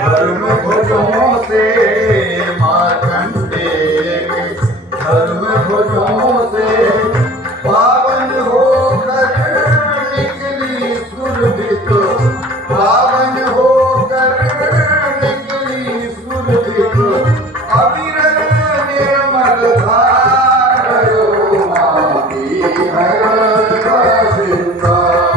धर्म भुजों से मार्कंडेय धर्म भुजों से पावन होकर निकली सुरभित पावन होकर निकली सुरभित अविरल निर्मल धारो माती हर का सिंगार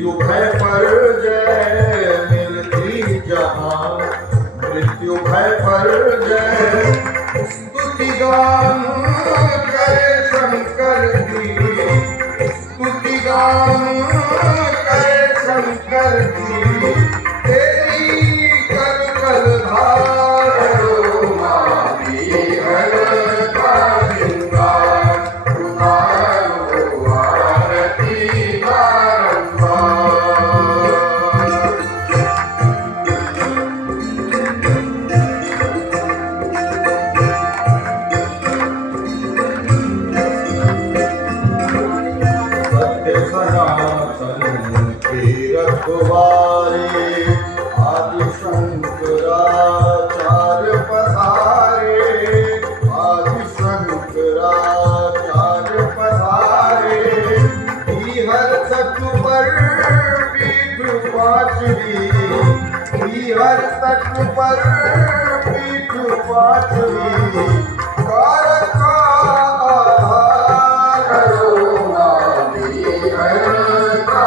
मृत्यु भय पर जय मिलती जहाँ मृत्यु भय पर जय स्तुति गान करे शंकर की स्तुति गान करे शंकर की तेरी कर कर धारो माती हर का सिंगार उतारो आरती रखवारे आदि शंकराचार्य पधारे आदि शंकराचार्य पधारे हर तट पर पीठ पांचवी हर तट पर पीठ पांचवी कारका आधार माती हर का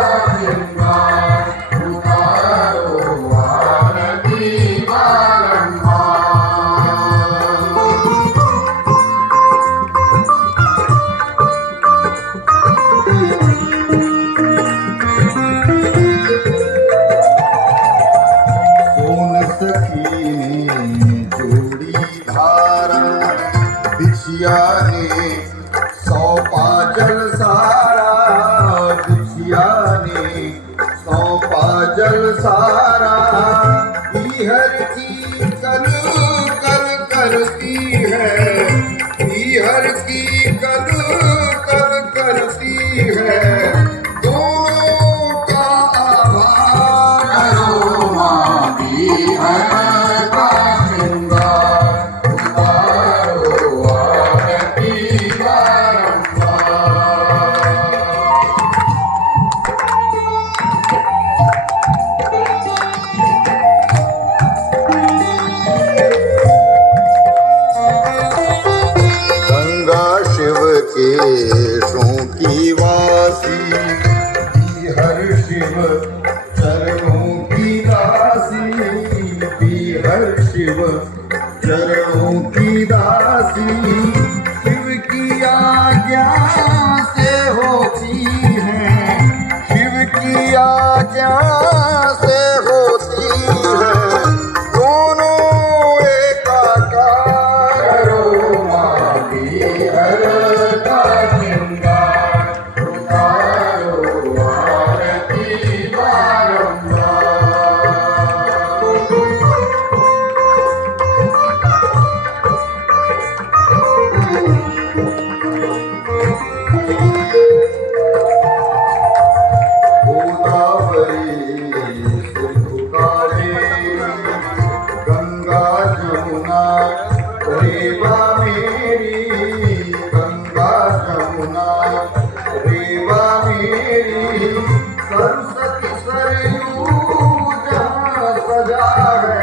बिछिया ने सौंपा जल सारा बिछिया ने सौंपा जल सारा हर की कल कल करती है हर की कल कल करती है दोनों का आभार करो माती हर का केशों की वासी हर शिव चरणों की दासी हर शिव चरणों की दासी शिव की आज्ञा से होती है शिव की आज्ञा से होती है दोनों एकाकार करो माती हर सागर